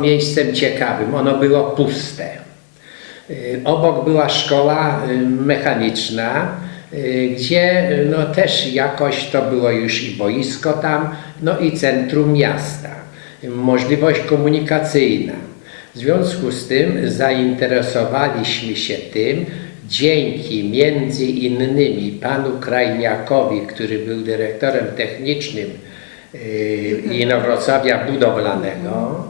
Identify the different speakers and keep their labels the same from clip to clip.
Speaker 1: miejscem ciekawym. Ono było puste. Y, Obok była szkoła y, mechaniczna, y, gdzie no, też jakoś to było już i boisko tam, no i centrum miasta. Możliwość komunikacyjna. W związku z tym zainteresowaliśmy się tym, dzięki między innymi panu Krajniakowi, który był dyrektorem technicznym Inowrocławia Budowlanego,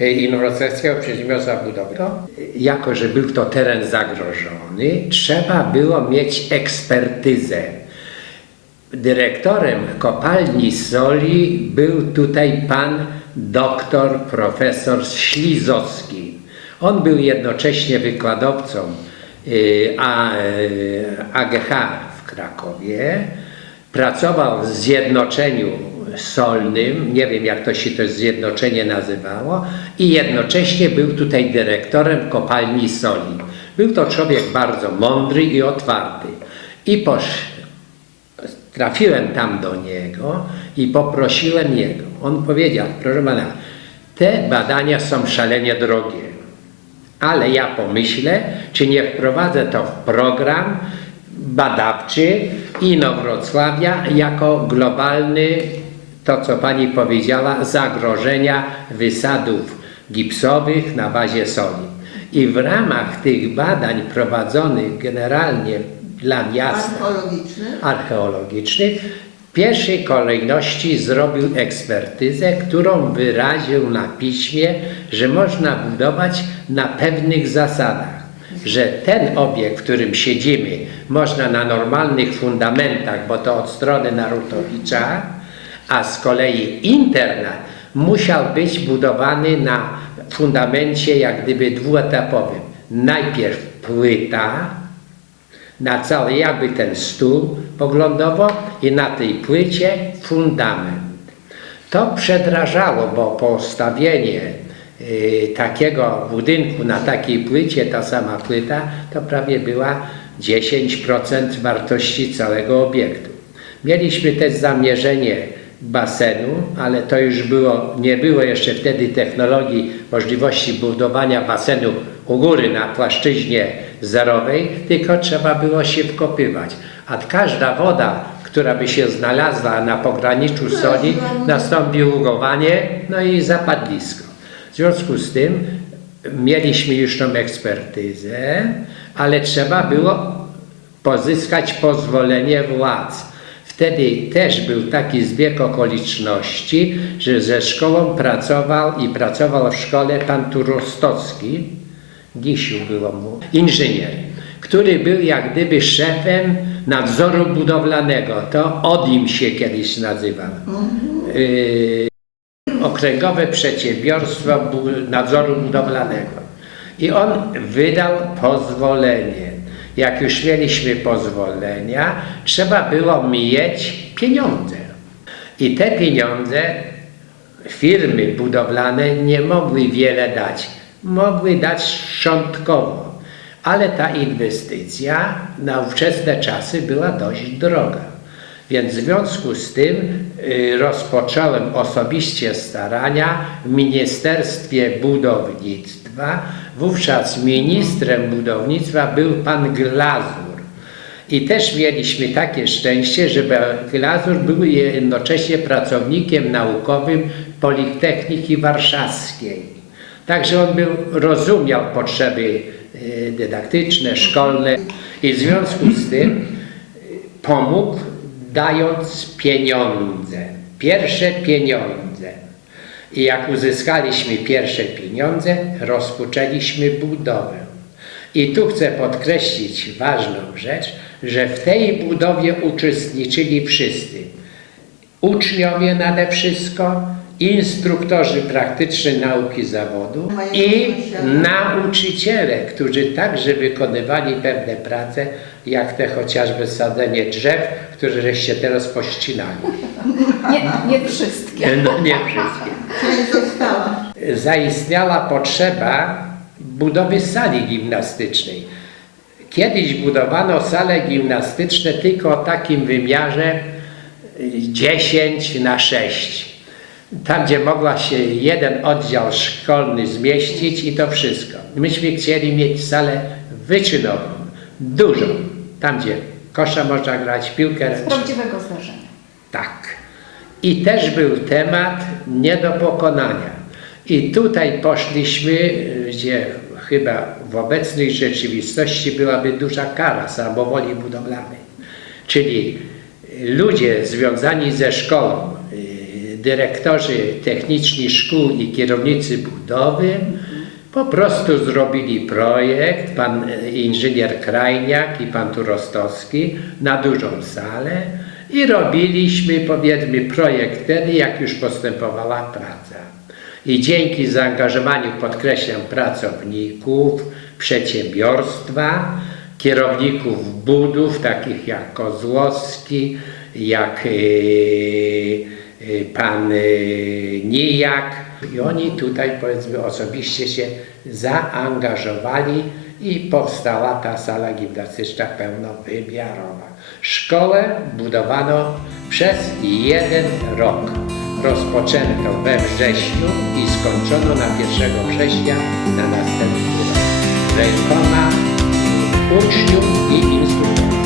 Speaker 1: y, Inowrocławskiego Przedsiębiorstwa Budowlanego, jako że był to teren zagrożony, trzeba było mieć ekspertyzę. Dyrektorem kopalni soli był tutaj pan doktor profesor Ślizowski. On był jednocześnie wykładowcą y, A- y, AGH w Krakowie. Pracował w Zjednoczeniu Solnym, nie wiem jak to się to zjednoczenie nazywało, i jednocześnie był tutaj dyrektorem kopalni soli. Był to człowiek bardzo mądry i otwarty. I posz, trafiłem tam do niego i poprosiłem jego. On powiedział, proszę pana, te badania są szalenie drogie, ale ja pomyślę, czy nie wprowadzę to w program badawczy Inowrocławia jako globalny, to co pani powiedziała, zagrożenia wysadów gipsowych na bazie soli. I w ramach tych badań prowadzonych generalnie dla miasta
Speaker 2: Archeologiczny.
Speaker 1: archeologicznych w pierwszej kolejności zrobił ekspertyzę, którą wyraził na piśmie, że można budować na pewnych zasadach. Że ten obiekt, w którym siedzimy, można na normalnych fundamentach, bo to od strony Narutowicza, a z kolei internat musiał być budowany na fundamencie jak gdyby dwuetapowym. Najpierw płyta, na cały jakby ten stół poglądowo i na tej płycie fundament. To przedrażało, bo postawienie takiego budynku na takiej płycie, ta sama płyta, to prawie była 10% wartości całego obiektu. Mieliśmy też zamierzenie basenu, ale to już było, nie było jeszcze wtedy technologii możliwości budowania basenu u góry na płaszczyźnie zerowej, tylko trzeba było się wkopywać. A każda woda, która by się znalazła na pograniczu soli, nastąpi ugowanie, no i zapadlisko. W związku z tym mieliśmy już tą ekspertyzę, ale trzeba było pozyskać pozwolenie władz. Wtedy też był taki zbieg okoliczności, że ze szkołą pracował i pracował w szkole pan Turostocki, Gisiu było mu, inżynier, który był jak gdyby szefem nadzoru budowlanego. To ODIM się kiedyś nazywał. Yy, Okręgowe Przedsiębiorstwo Nadzoru Budowlanego. I on wydał pozwolenie. Jak już mieliśmy pozwolenia, trzeba było mieć pieniądze. I te pieniądze firmy budowlane nie mogły wiele dać. Mogły dać szczątkowo, ale ta inwestycja na ówczesne czasy była dość droga. Więc w związku z tym y, rozpocząłem osobiście starania w Ministerstwie Budownictwa. Wówczas ministrem budownictwa był pan Glazur. I też mieliśmy takie szczęście, że Glazur był jednocześnie pracownikiem naukowym Politechniki Warszawskiej. Także on był, rozumiał potrzeby y, dydaktyczne, szkolne i w związku z tym y, pomógł dając pieniądze, pierwsze pieniądze. I jak uzyskaliśmy pierwsze pieniądze, rozpoczęliśmy budowę. I tu chcę podkreślić ważną rzecz, że w tej budowie uczestniczyli wszyscy. Uczniowie nade wszystko, instruktorzy praktycznej nauki zawodu i nauczyciele, którzy także wykonywali pewne prace, jak te chociażby sadzenie drzew, które żeście teraz pościnali.
Speaker 3: Nie, nie wszystkie.
Speaker 1: No nie wszystkie. Zaistniała potrzeba budowy sali gimnastycznej. Kiedyś budowano sale gimnastyczne tylko o takim wymiarze y, 10 na 6. tam gdzie mogła się jeden oddział szkolny zmieścić i to wszystko. Myśmy chcieli mieć salę wyczynową, dużą, tam gdzie kosza można grać, piłkę
Speaker 3: Z
Speaker 1: ręczną.
Speaker 3: prawdziwego zdarzenia.
Speaker 1: Tak. I też był temat nie do pokonania. I tutaj poszliśmy, gdzie chyba w obecnej rzeczywistości byłaby duża kara samowoli budowlanej. Czyli ludzie związani ze szkołą, dyrektorzy techniczni szkół i kierownicy budowy po prostu zrobili projekt, pan y, inżynier Krajniak i pan Turostowski na dużą salę i robiliśmy powiedzmy projekt wtedy, jak już postępowała praca. I dzięki zaangażowaniu, podkreślam, pracowników, przedsiębiorstwa, kierowników budów, takich jak Kozłowski, jak yy, pan yy, Nijak. I oni tutaj powiedzmy osobiście się zaangażowali i powstała ta sala gimnastyczna pełnowymiarowa. Szkołę budowano przez jeden rok. Rozpoczęto we wrześniu i skończono na 1 września na następny rok. Rękoma uczniów i instruktorów.